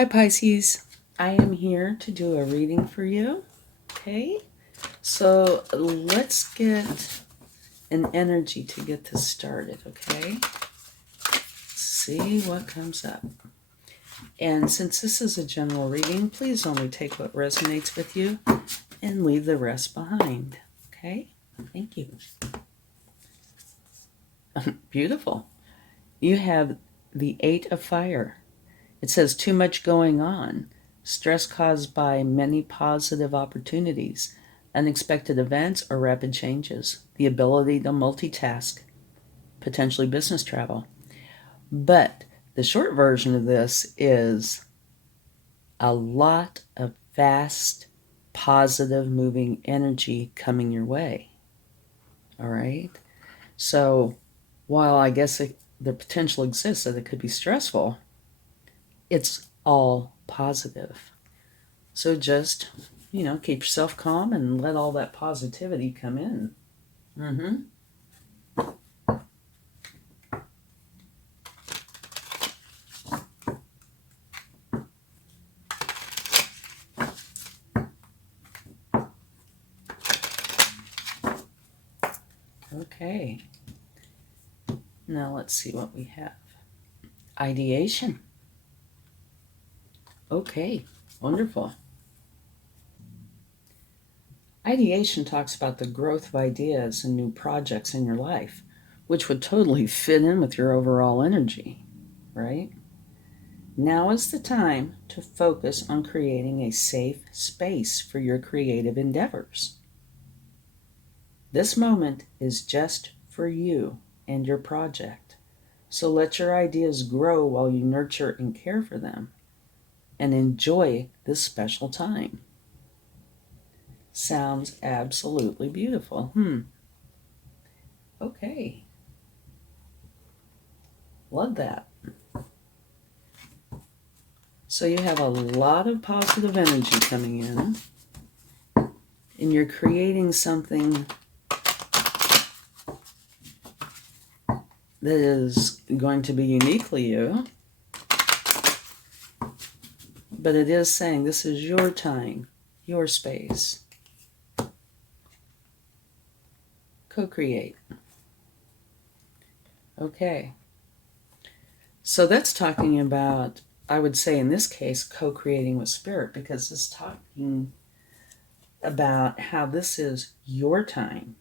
Hi Pisces, I am here to do a reading for you. Okay, so let's get an energy to get this started. Okay, see what comes up. And since this is a general reading, please only take what resonates with you and leave the rest behind. Okay, thank you. Beautiful. You have the 8 of Fire. It says too much going on. Stress caused by many positive opportunities, unexpected events, or rapid changes. The ability to multitask, potentially business travel. But the short version of this is a lot of fast, positive moving energy coming your way. All right? So while I guess the potential exists that it could be stressful, it's all positive. So just, keep yourself calm and let all that positivity come in. Okay. Now let's see what we have. Ideation. Okay, wonderful. Ideation talks about the growth of ideas and new projects in your life, which would totally fit in with your overall energy, right? Now is the time to focus on creating a safe space for your creative endeavors. This moment is just for you and your project. So let your ideas grow while you nurture and care for them and enjoy this special time. Sounds absolutely beautiful. Okay. Love that. So you have a lot of positive energy coming in, and you're creating something that is going to be uniquely you, but it is saying this is your time, your space. Co-create. Okay. So that's talking about, I would say in this case, co-creating with spirit, because it's talking about how this is your time.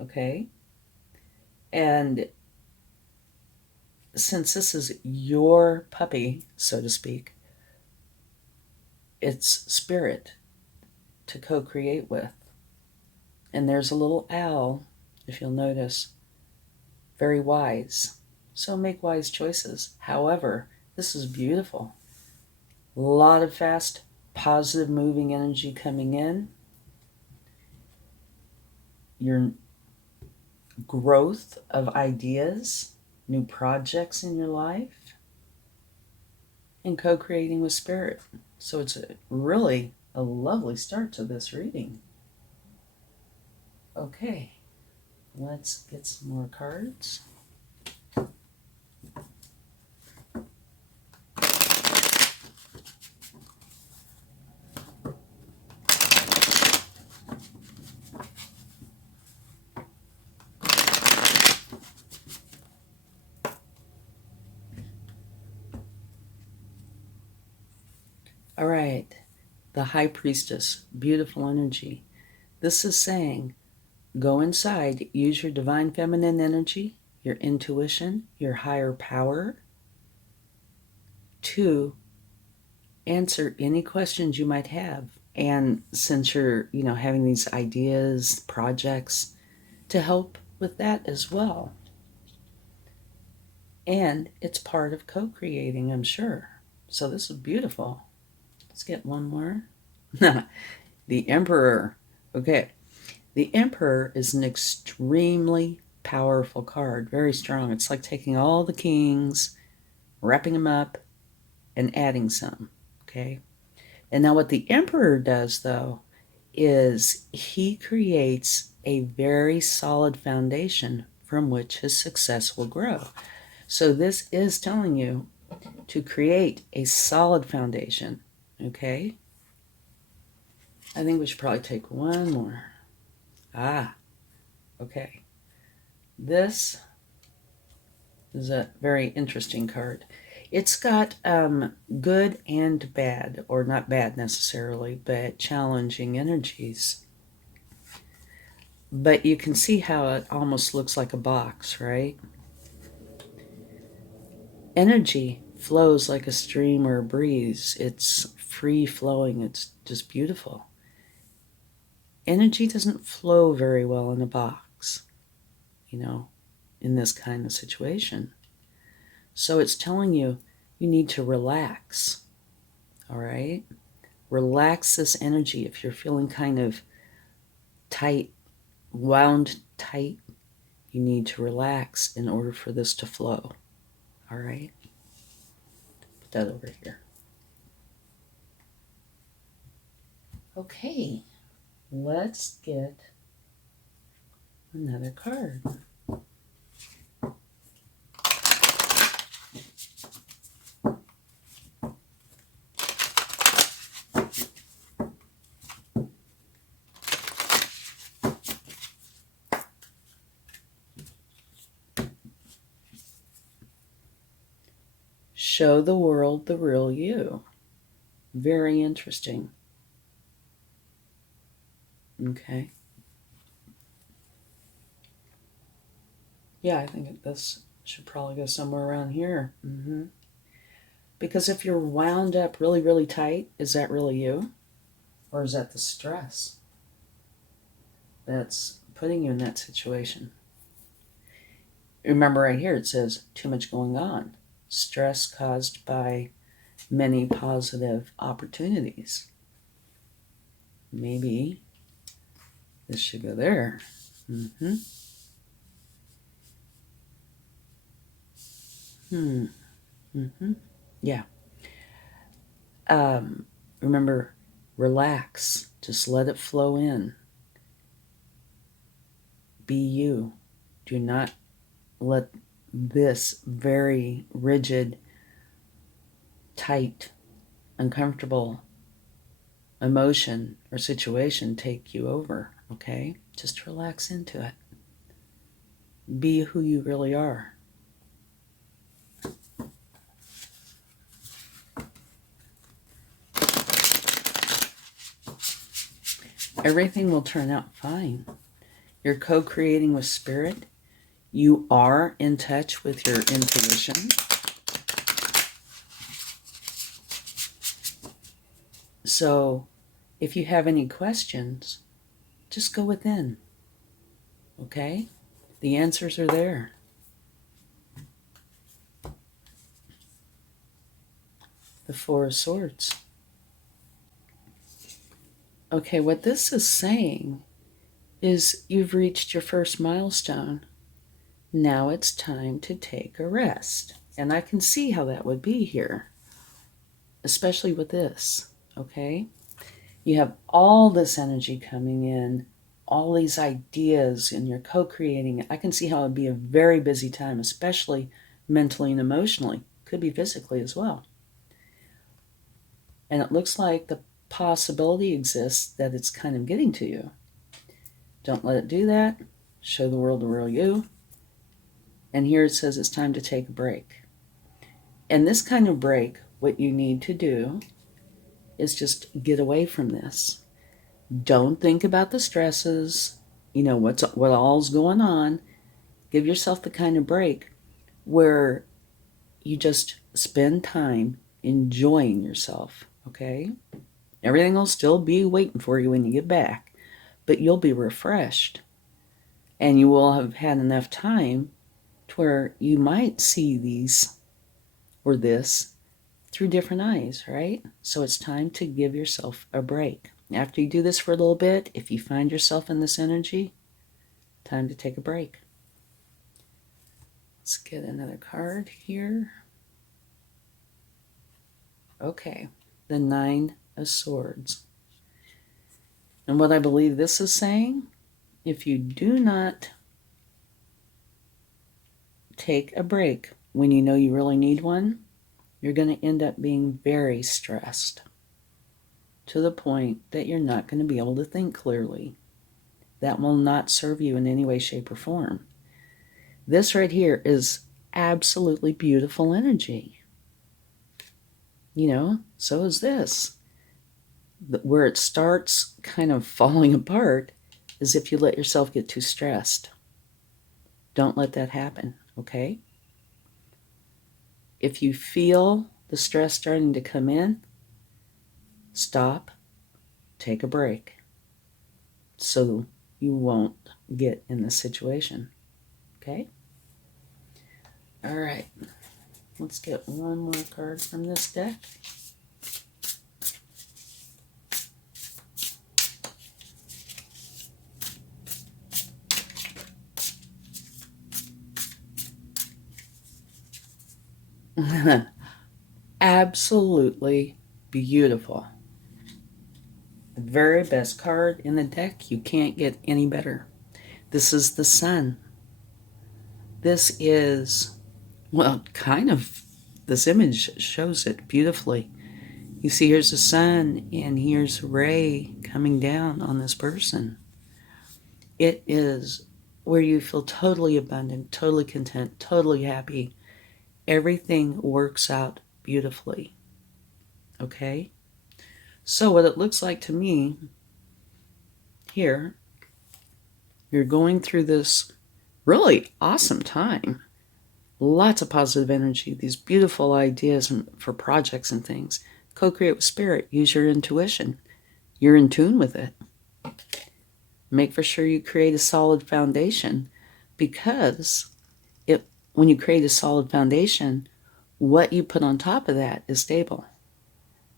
Okay? And since this is your puppy, so to speak, it's spirit to co-create with. And there's a little owl, if you'll notice, very wise. So make wise choices. However, this is beautiful. A lot of fast, positive moving energy coming in. Your growth of ideas, new projects in your life, and co-creating with spirit. So it's really a lovely start to this reading. Okay, let's get some more cards. All right, the High Priestess, beautiful energy. This is saying, go inside, use your divine feminine energy, your intuition, your higher power to answer any questions you might have. And since you're, having these ideas, projects, to help with that as well. And it's part of co-creating, I'm sure. So this is beautiful. Let's get one more. The Emperor. Okay. The Emperor is an extremely powerful card, very strong. It's like taking all the kings, wrapping them up, and adding some. Okay. And now what the Emperor does, though, is he creates a very solid foundation from which his success will grow. So this is telling you to create a solid foundation. Okay? I think we should probably take one more. Okay. This is a very interesting card. It's got good and bad, or not bad necessarily, but challenging energies. But you can see how it almost looks like a box, right? Energy flows like a stream or a breeze. It's free flowing. It's just beautiful. Energy doesn't flow very well in a box, in this kind of situation. So it's telling you need to relax, all right? Relax this energy. If you're feeling kind of tight, wound tight, you need to relax in order for this to flow, all right? Put that over here. Okay, let's get another card. Show the world the real you. Very interesting. Okay. Yeah, I think this should probably go somewhere around here. Because if you're wound up really, really tight, is that really you? Or is that the stress that's putting you in that situation? Remember right here, it says too much going on. Stress caused by many positive opportunities. Maybe this should go there. Yeah. Remember, relax. Just let it flow in. Be you. Do not let this very rigid, tight, uncomfortable emotion or situation take you over, okay? Just relax into it. Be who you really are. Everything will turn out fine. You're co-creating with spirit. You are in touch with your intuition. So if you have any questions, just go within. Okay? The answers are there. The Four of Swords. Okay, what this is saying is you've reached your first milestone. Now it's time to take a rest. And I can see how that would be here, especially with this, okay? You have all this energy coming in, all these ideas, and you're co-creating. I can see how it would be a very busy time, especially mentally and emotionally. Could be physically as well. And it looks like the possibility exists that it's kind of getting to you. Don't let it do that. Show the world the real you. And here it says it's time to take a break. And this kind of break, what you need to do is just get away from this. Don't think about the stresses, what all's going on. Give yourself the kind of break where you just spend time enjoying yourself, okay? Everything will still be waiting for you when you get back, but you'll be refreshed. And you will have had enough time to where you might see these or this through different eyes, right? So it's time to give yourself a break. After you do this for a little bit, if you find yourself in this energy, time to take a break. Let's get another card here. Okay, the Nine of Swords. And what I believe this is saying, if you do not take a break when you know you really need one, you're going to end up being very stressed to the point that you're not going to be able to think clearly. That will not serve you in any way, shape, or form. This right here is absolutely beautiful energy. So is this. Where it starts kind of falling apart is if you let yourself get too stressed. Don't let that happen, okay? If you feel the stress starting to come in, stop, take a break, so you won't get in this situation, okay? All right, let's get one more card from this deck. Absolutely beautiful. The very best card in the deck. You can't get any better. This is the Sun. This is, well, kind of, this image shows it beautifully. You see, here's the sun, and here's a ray coming down on this person. It is where you feel totally abundant, totally content, totally happy. Everything works out beautifully. Okay? So what it looks like to me here, you're going through this really awesome time. Lots of positive energy, these beautiful ideas for projects and things. Co-create with spirit. Use your intuition. You're in tune with it. Make for sure you create a solid foundation, because when you create a solid foundation, what you put on top of that is stable.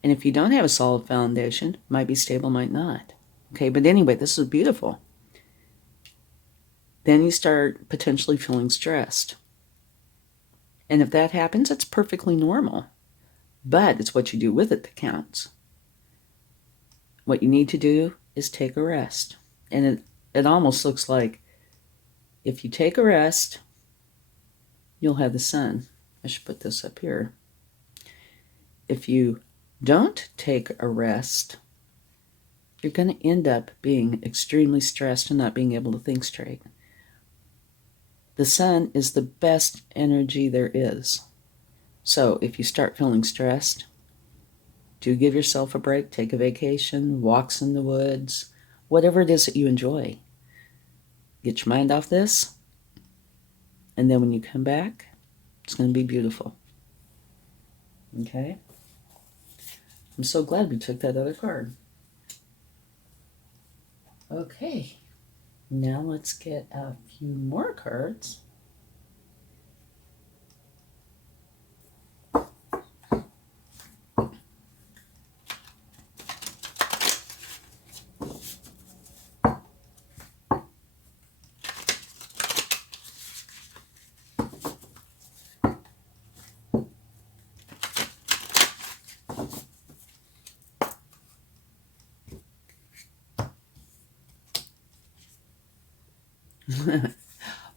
And if you don't have a solid foundation, might be stable, might not. Okay, but anyway, this is beautiful. Then you start potentially feeling stressed. And if that happens, it's perfectly normal. But it's what you do with it that counts. What you need to do is take a rest. And it almost looks like if you take a rest, you'll have the sun. I should put this up here. If you don't take a rest, you're going to end up being extremely stressed and not being able to think straight. The sun is the best energy there is. So if you start feeling stressed, do give yourself a break, take a vacation, walks in the woods, whatever it is that you enjoy. Get your mind off this, and then when you come back, it's going to be beautiful. Okay? I'm so glad we took that other card. Okay, now let's get a few more cards.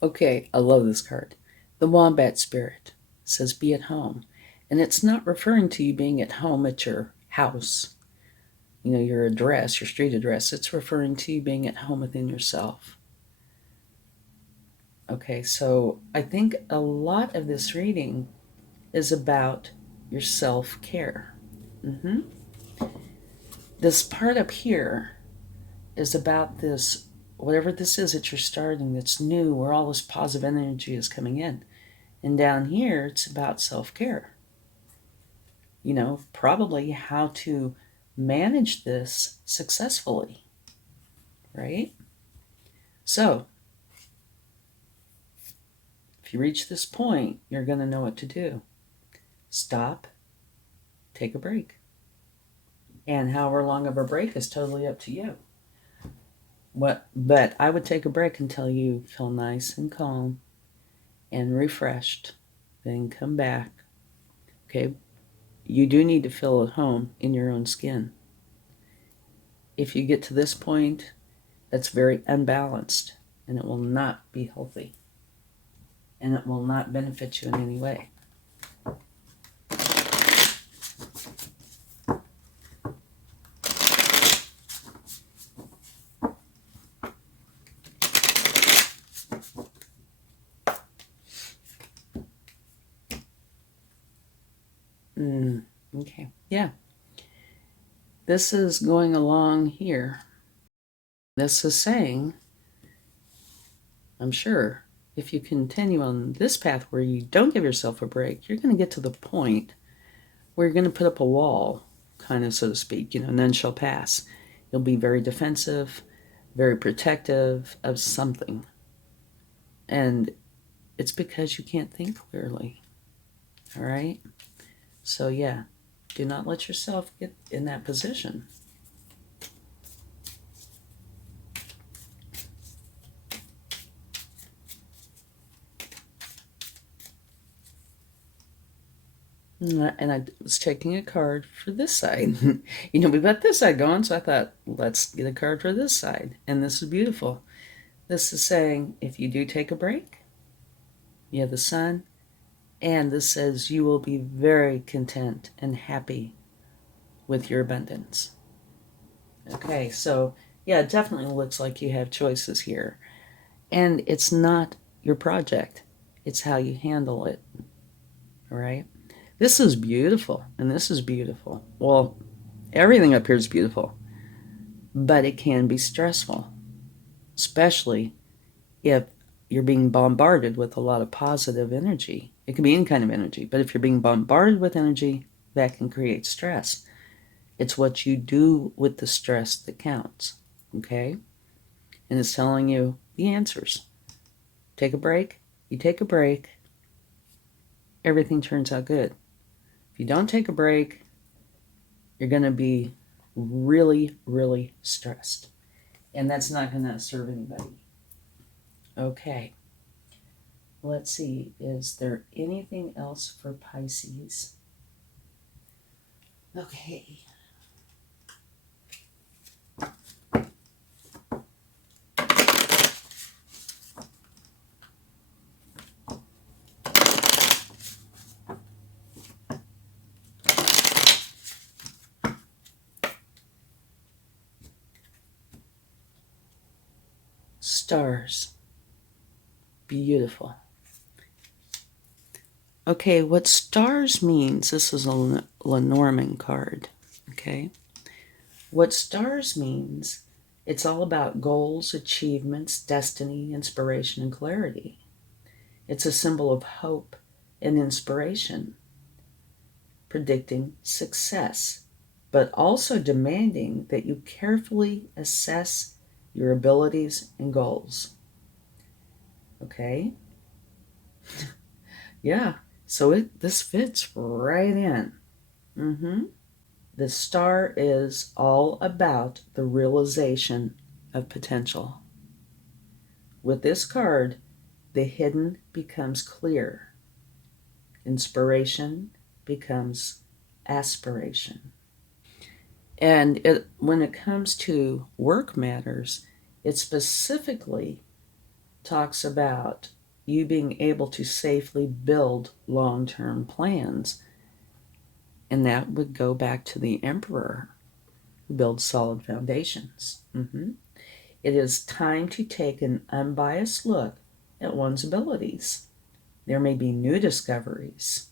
Okay, I love this card. The Wombat Spirit says be at home. And it's not referring to you being at home at your house, your address, your street address. It's referring to you being at home within yourself. Okay, so I think a lot of this reading is about your self-care. This part up here is about this, whatever this is that you're starting that's new, where all this positive energy is coming in. And down here, it's about self-care. Probably how to manage this successfully, right? So, if you reach this point, you're going to know what to do. Stop, take a break. And however long of a break is totally up to you. But I would take a break until you feel nice and calm and refreshed. Then come back. Okay? You do need to feel at home in your own skin. If you get to this point, that's very unbalanced, and it will not be healthy. And it will not benefit you in any way. Okay. Yeah. This is going along here. This is saying, I'm sure, if you continue on this path where you don't give yourself a break, you're going to get to the point where you're going to put up a wall, kind of, so to speak, none shall pass. You'll be very defensive, very protective of something. And it's because you can't think clearly. All right? So, yeah, do not let yourself get in that position. And I was taking a card for this side. We've got this side going, so I thought, let's get a card for this side. And this is beautiful. This is saying, if you do take a break, you have the sun, and this says you will be very content and happy with your abundance. Okay, so yeah, it definitely looks like you have choices here. And it's not your project, it's how you handle it. All right? This is beautiful, and this is beautiful. Well, everything up here is beautiful, but it can be stressful, especially if you're being bombarded with a lot of positive energy. It can be any kind of energy, but if you're being bombarded with energy, that can create stress. It's what you do with the stress that counts, okay? And it's telling you the answers. Take a break. You take a break, everything turns out good. If you don't take a break, you're going to be really, really stressed. And that's not going to serve anybody. Okay. Let's see. Is there anything else for Pisces? Okay. Stars. Beautiful. Okay, what stars means, this is a Lenormand card, okay? What stars means, it's all about goals, achievements, destiny, inspiration, and clarity. It's a symbol of hope and inspiration, predicting success, but also demanding that you carefully assess your abilities and goals. Okay? Yeah, so this fits right in. The star is all about the realization of potential. With this card, the hidden becomes clear. Inspiration becomes aspiration. And when it comes to work matters, it specifically talks about you being able to safely build long-term plans. And that would go back to the emperor who builds solid foundations. It is time to take an unbiased look at one's abilities. There may be new discoveries.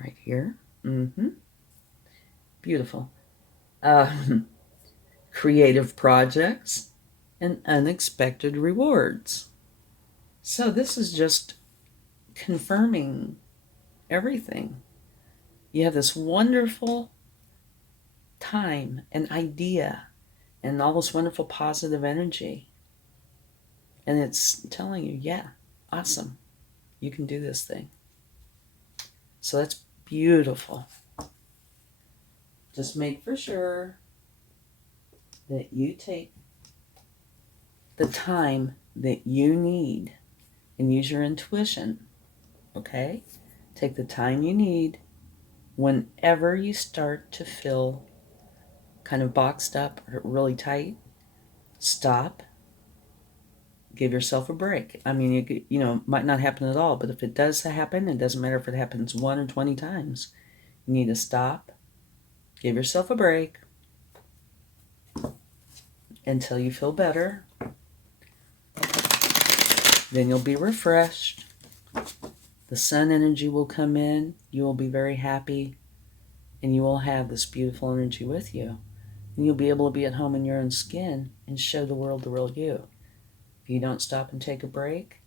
Right here. Beautiful. Creative projects and unexpected rewards. So this is just confirming everything. You have this wonderful time and idea and all this wonderful positive energy. And it's telling you, yeah, awesome. You can do this thing. So that's beautiful. Just make for sure that you take the time that you need and use your intuition, okay? Take the time you need whenever you start to feel kind of boxed up or really tight. Stop. Give yourself a break. I mean, it might not happen at all, but if it does happen, it doesn't matter if it happens 1 or 20 times. You need to stop, give yourself a break until you feel better. Then you'll be refreshed. The sun energy will come in. You will be very happy and you will have this beautiful energy with you. And you'll be able to be at home in your own skin and show the world the real you. If you don't stop and take a break,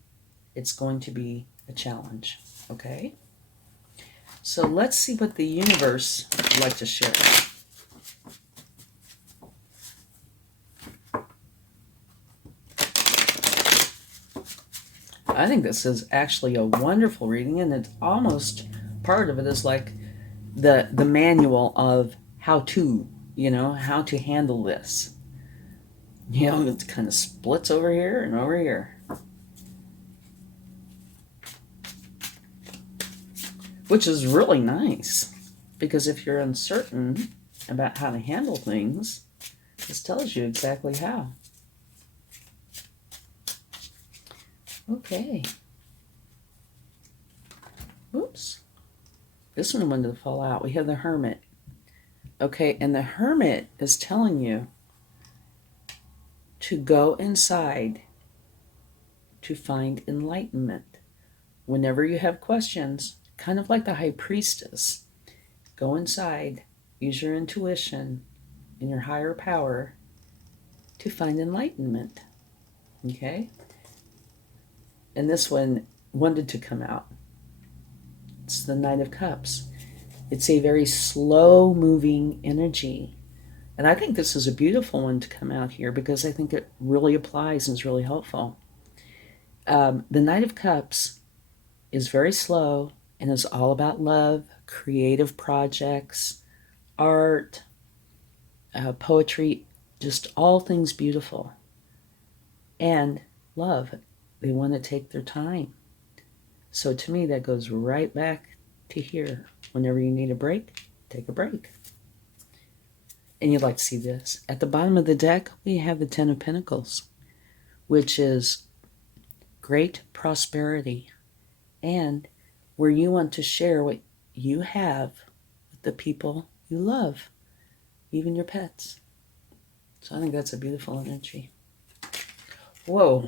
it's going to be a challenge, okay? So let's see what the universe would like to share. I think this is actually a wonderful reading, and it's almost, part of it is like the manual of how to, how to handle this. It kind of splits over here and over here. Which is really nice, because if you're uncertain about how to handle things, this tells you exactly how. Okay. Oops. This one wanted to fall out. We have the Hermit. Okay, and the Hermit is telling you to go inside to find enlightenment. Whenever you have questions, kind of like the High Priestess, go inside, use your intuition and your higher power to find enlightenment. Okay? And this one wanted to come out. It's the Knight of Cups. It's a very slow-moving energy. And I think this is a beautiful one to come out here, because I think it really applies and is really helpful. The Knight of Cups is very slow and is all about love, creative projects, art, poetry, just all things beautiful. And love. They want to take their time. So to me, that goes right back to here. Whenever you need a break, take a break. And you'd like to see this. At the bottom of the deck, we have the Ten of Pentacles, which is great prosperity, and where you want to share what you have with the people you love, even your pets. So I think that's a beautiful energy. Whoa.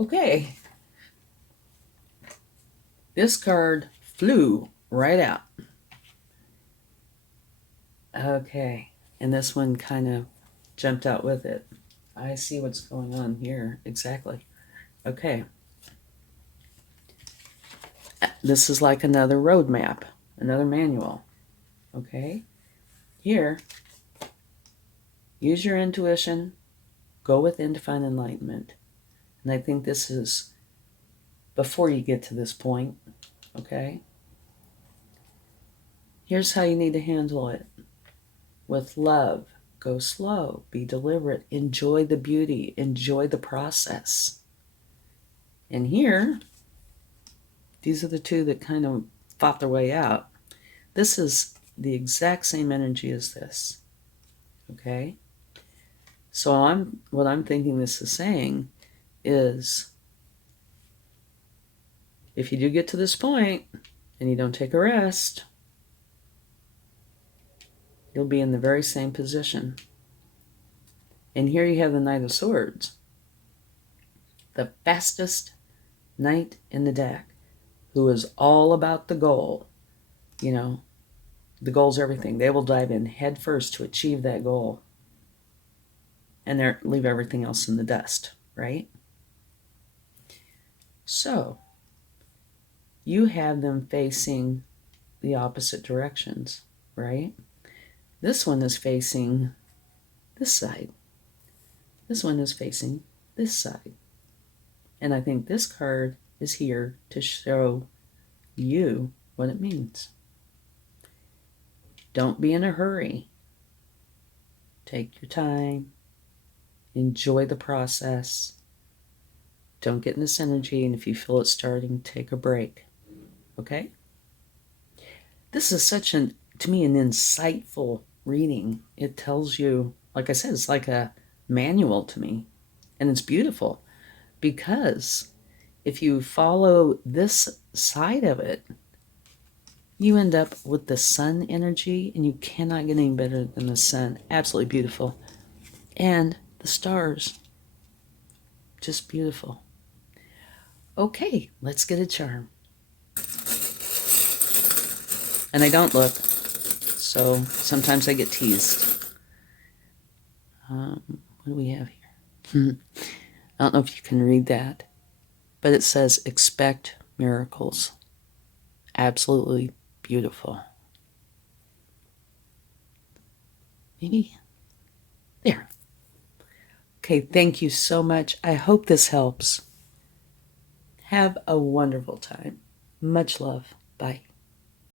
Okay. This card flew right out. Okay. And this one kind of jumped out with it. I see what's going on here. Exactly. Okay. This is like another roadmap, another manual. Okay. Here, use your intuition, go within to find enlightenment. And I think this is before you get to this point. Okay. Here's how you need to handle it. With love, go slow, be deliberate, enjoy the beauty, enjoy the process. And here, these are the two that kind of fought their way out. This is the exact same energy as this. Okay? So what I'm thinking this is saying is, if you do get to this point and you don't take a rest, you'll be in the very same position. And here you have the Knight of Swords, the fastest knight in the deck, who is all about the goal. The goal's everything. They will dive in head first to achieve that goal, and leave everything else in the dust, right? So, you have them facing the opposite directions, right? This one is facing this side. This one is facing this side. And I think this card is here to show you what it means. Don't be in a hurry. Take your time. Enjoy the process. Don't get in this energy, and if you feel it starting, take a break. Okay? This is to me, an insightful reading. It tells you, like I said, it's like a manual to me. And it's beautiful, because if you follow this side of it, you end up with the sun energy, and you cannot get any better than the sun. Absolutely beautiful. And the stars. Just beautiful. Okay, let's get a charm. And I don't look. so sometimes I get teased. What do we have here? I don't know if you can read that, but it says, expect miracles. Absolutely beautiful. Maybe there. Okay, thank you so much. I hope this helps. Have a wonderful time. Much love. Bye.